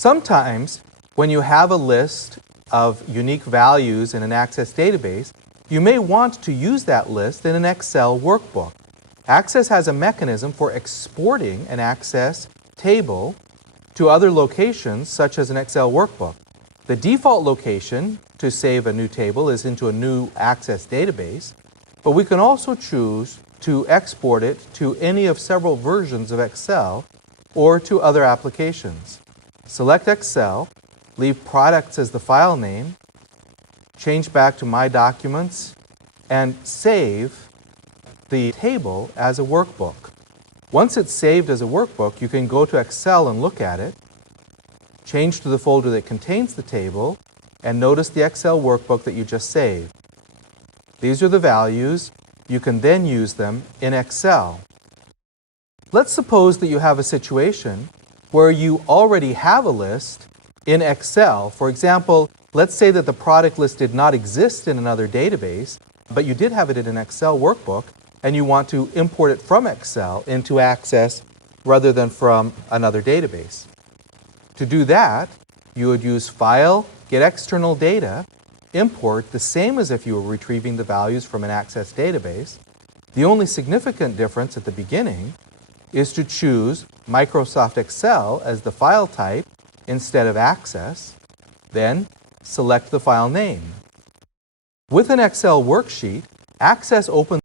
Sometimes, when you have a list of unique values in an Access database, you may want to use that list in an Excel workbook. Access has a mechanism for exporting an Access table to other locations, such as an Excel workbook. The default location to save a new table is into a new Access database, but we can also choose to export it to any of several versions of Excel or to other applications. Select Excel, leave Products as the file name, change back to My Documents, and save the table as a workbook. Once it's saved as a workbook, you can go to Excel and look at it, change to the folder that contains the table, and notice the Excel workbook that you just saved. These are the values. You can then use them in Excel. Let's suppose that you have a situation where you already have a list in Excel. For example, let's say that the product list did not exist in another database, but you did have it in an Excel workbook, and you want to import it from Excel into Access rather than from another database. To do that, you would use File, Get External Data, Import, the same as if you were retrieving the values from an Access database. The only significant difference at the beginning is to choose Microsoft Excel as the file type instead of Access, then select the file name. With an Excel worksheet, Access opens